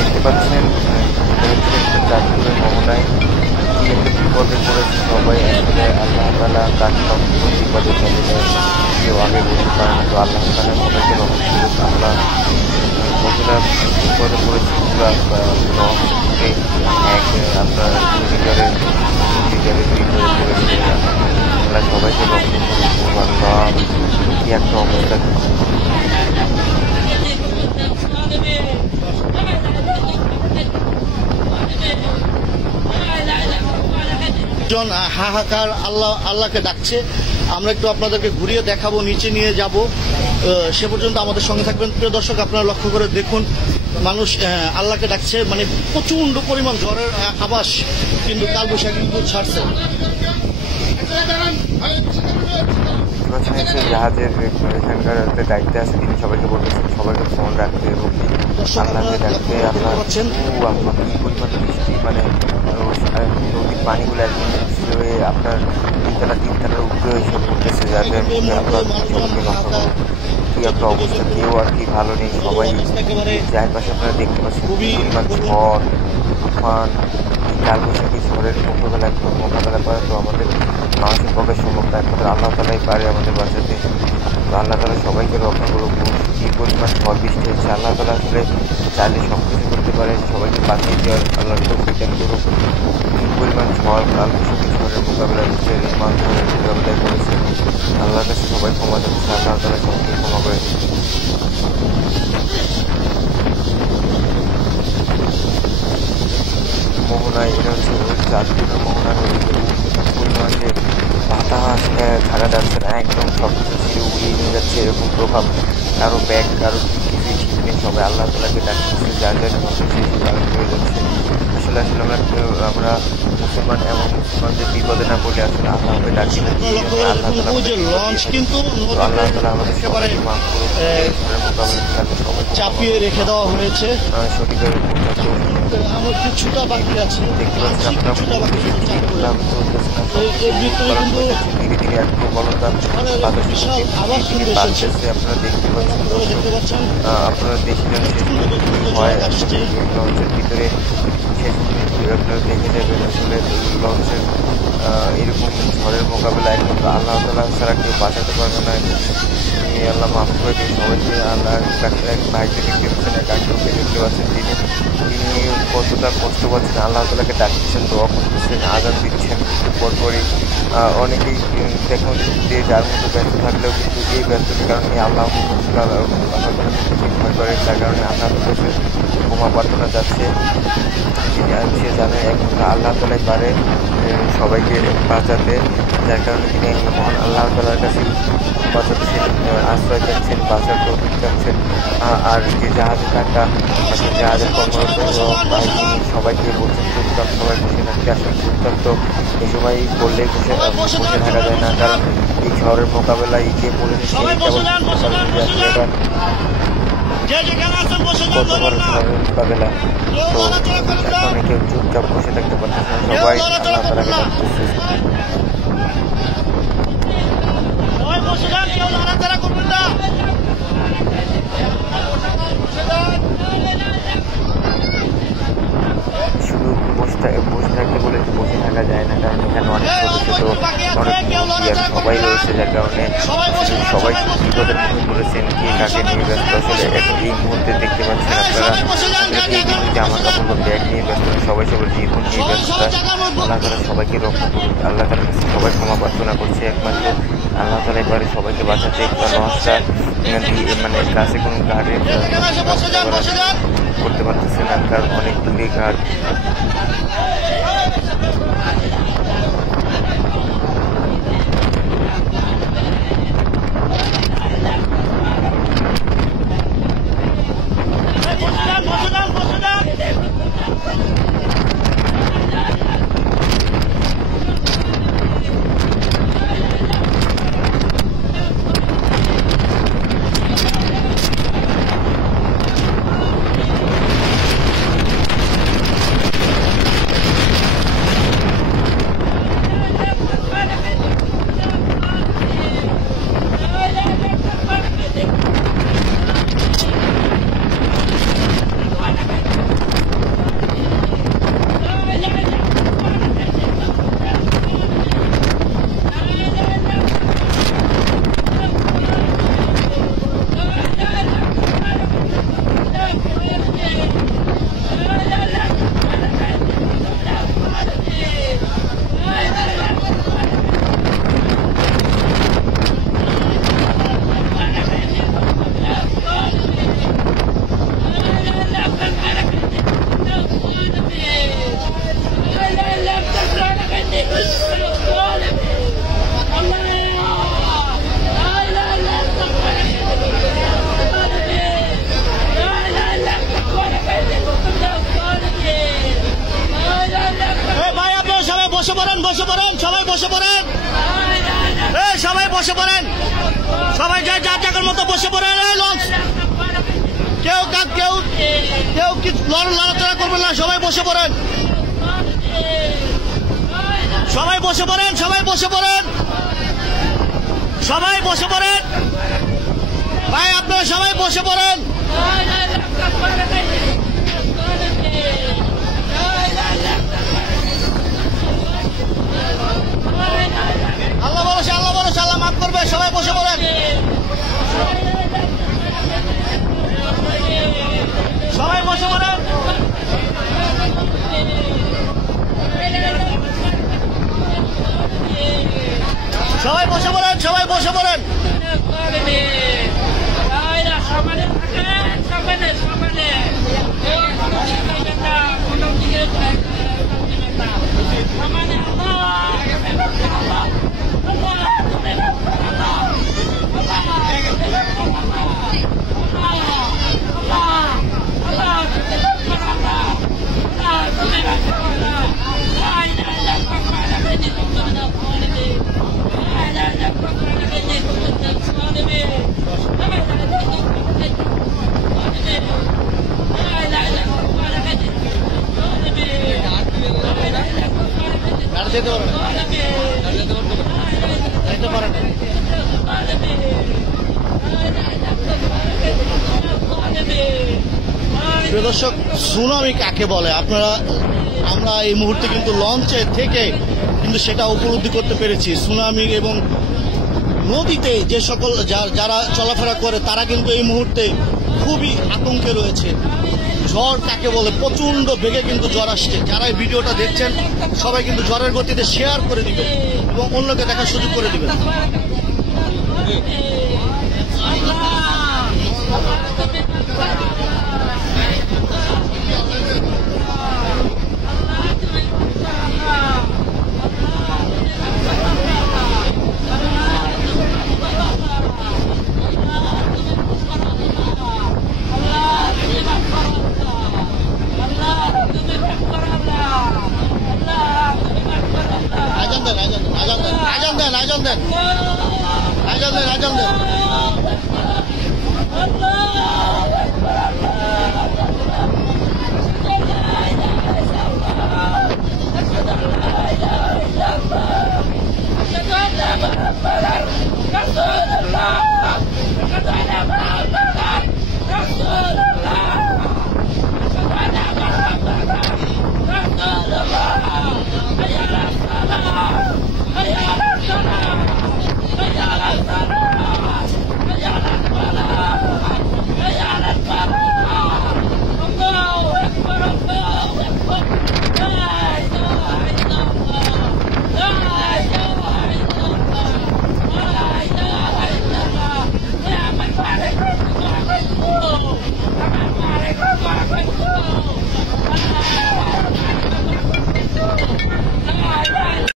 দেখতে পাচ্ছেন চাঁদপুরের মোহনায় কি একটা বিপদে পড়েছে সবাই। আসলে আল্লাহ তাআলা কার কখনো বিপদে ফেলে দেয়, কেউ আগে বলতে পারে না। তো আল্লাহ তাআলা সবাইকে রক্ষা করুক। আমরা কতটা বিপদে পড়েছি, পুরা লঞ্চে এক আপনার ঘূর্ণিঝড়ের ভিতরে পড়েছে। আল্লাহ সবাইকে রক্ষা করুক। আল্লাহ কি একটা অবস্থা। হাহাকার আল্লাহকে ডাকছে। আমরা একটু আপনাদেরকে ঘুরিয়ে দেখাবো, নিচে নিয়ে যাব। সে পর্যন্ত আমাদের সঙ্গে থাকবেন। প্রিয় দর্শক, আপনারা লক্ষ্য করে দেখুন, মানুষ আল্লাহকে ডাকছে। মানে প্রচন্ড পরিমাণ ঝড়ের আভাস কিন্তু কালবৈশাখী কিন্তু ছাড়ছে। জাহাজের এখানকার দায়িত্বে আছে, তিনি সবাইকে বলতেছেন সবাইকে ফোন রাখতে এবং আল্লাহকে ডাকতে। আল্লাহ কি পরিমাণ বৃষ্টি, মানে নদীর পানিগুলো একদম বৃষ্টি হয়ে আপনার তিনতলার উপরে এসে পড়তেছে, যাতে আপনার সবাইকে রক্ষা করুন। কি একটা অবস্থা, কেউ আর কি ভালো নেই। সবাই চারপাশে আপনারা দেখতে পাচ্ছেন পরিমাণ ঝড় তুফান। কালবৈশাখী ঝড়ের মোকাবেলা করা তো আমাদের মানুষের পক্ষে সম্ভব না, একমাত্র আল্লাহ তাআলাই পারে আমাদের বাঁচাতে। তো আল্লাহ তাআলা সবাইকে রক্ষা করুক। কি পরিমাণ ঝড় বৃষ্টি হচ্ছে, আল্লাহ তাআলা আসলে চাইলে সব কিছু করতে পারে, সবাইকে বাঁচিয়ে দেওয়ার আল্লাহর তৌফিক করুক। কি পরিমাণ ঝড় কালবৈশাখী ঝড়ের মোকাবেলা করছে, রিমাল ঝড়ের মোকাবেলা করেছে। আল্লাহর কাছে সবাই ক্ষমা চাচ্ছে, আল্লাহ তাআলা সবাইকে ক্ষমা করে। মোহনায়, এটা হচ্ছে চাঁদপুরের মোহনা নদীতে পরিমাণ যে বাতাস থাকা যাচ্ছে না, একদম সব কিছু ছিঁড়ে উড়িয়ে নিয়ে যাচ্ছে। এরকম প্রভাব কারো ব্যাগ কারো কিছুই ঠিক নেই। সবাই আল্লাহ তাআলাকে ডাকতেছে, যার যার মধ্যে সেই পালন করে যাচ্ছে। আসলে আমরা মুসলমান এবং মুসলমানদের বিপদে না পড়লে আসলে আল্লাহকে ডাকি না। আল্লাহ তাআলা আমাদের সবাইকে মাফ করুন। চাপিয়ে রেখে দেওয়া হয়েছে সঠিকভাবে আমার কিছুটা বাকি আছে। দেখতে পাচ্ছেন আপনারা ধীরে ধীরে একটু বলতা বাতাসে আপনারা দেখতে পাচ্ছেন। আপনারা দেখলেন হয় আসলে লঞ্চের ভিতরে শেষ আপনারা দেখে যাবেন। আসলে লঞ্চের এরকম ঝড়ের মোকাবেলা একমাত্র আল্লাহ তাআলা ছাড়া কেউ বাঁচাতে পারবে না। আল্লাহ মাফ করে দিন সবাইকে। আল্লাহ এক ভাইকে দেখতে পাচ্ছেন, এক আগ্রহকে দেখতে পাচ্ছেন, তিনি কতটা কষ্ট পাচ্ছেন, আল্লাহ তাআলাকে ডাকছেন, দোয়া করতেছেন, আযান দিচ্ছেন। পরপরই অনেকেই দেখুন যে যার মতো ব্যস্ত থাকলেও কিন্তু এই ব্যস্ততার কারণে আল্লাহ ভয় করে, তার কারণে আল্লাহ কাছে ক্ষমা প্রার্থনা যাচ্ছে। সে জানে একমাত্র আল্লাহ তাআলাই পারে সবাইকে বাঁচাতে, যার কারণে তিনি মহান আল্লাহ তাআলার কাছে বাঁচাতে আশ্রয় চাচ্ছেন, বাঁচার তৌফিক চাচ্ছেন। আর যে জাহাজে থাকা জাহাজের কর্মরত সবাইকে বলছেন চুপচাপ, সবাই বসে থাকতে। আসলে চুপচাপ তো এই সময় বললেই বসে থাকা যায় না, কারণ এই ঝড়ের মোকাবেলায় যে বলেছে সেই কেবল কত বড় ঝড়ের মোকাবেলা। তো এখানে কেউ চুপচাপ বসে থাকতে পারতেছে না, সবাই আল্লাহ তাআলাকে ডাকতেছে। শুধু বসে থাকতে বলে বসে থাকা যায় না, কারণ এখানে অনেক ছোটো ছোটো অনেক মুরগি আর সবাই রয়েছে, যার কারণে সবাই বিপদের মধ্যে পড়েছেন। কে কাকে নিয়ে ব্যস্ত। আসলে এখন এই মুহূর্তে দেখতে পাচ্ছেন আপনারা জামা কাপড় ব্যাগ নিয়ে ব্যস্ত, সবাই সবার জীবন নিয়ে ব্যস্ত। আল্লাহ তাআলা সবাইকে রক্ষা করুন। আল্লাহ তাআলার কাছে সবাই ক্ষমা প্রার্থনা করছে। একমাত্র আল্লাহ তাআলা এবারে সবাইকে বাঁচাতে লঞ্চটা মানে কাছে কোনো ঘাটে করতে পারতেছে না, কারণ অনেক দূরে ঘাট। বসে পড়েন, সবাই যার যার জায়গার মতো বসে পড়েন। লঞ্চ কেউ কি লড়াচড়া করবেন না, সবাই বসে পড়েন, সবাই বসে পড়েন, সবাই বসে পড়েন, সবাই বসে পড়েন ভাই, আপনারা সবাই বসে পড়েন। আল্লাহ ভরসা, আল্লাহ ভরসা, আল্লাহ মাফ করবে, সবাই বসে পড়েন, সবাই বসে পড়েন, সবাই বসে পড়েন, সবাই বসে পড়েন। যেতে পারেন, যেতে পারেন। প্রিয় দর্শক, সুনামি কাকে বলে আমরা এই মুহূর্তে কিন্তু লঞ্চে থেকে কিন্তু সেটা উপলব্ধি করতে পেরেছি। সুনামি এবং নদীতে যে সকল যারা চলাফেরা করে তারা কিন্তু এই মুহূর্তে খুবই আতঙ্কে রয়েছে। ঝড় কাকে বলে, প্রচন্ড বেগে কিন্তু ঝড় আসছে। যারা এই ভিডিওটা দেখছেন সবাই কিন্তু ঝড়ের গতিতে শেয়ার করে দিবেন এবং অন্যকে দেখার সুযোগ করে দিবেন।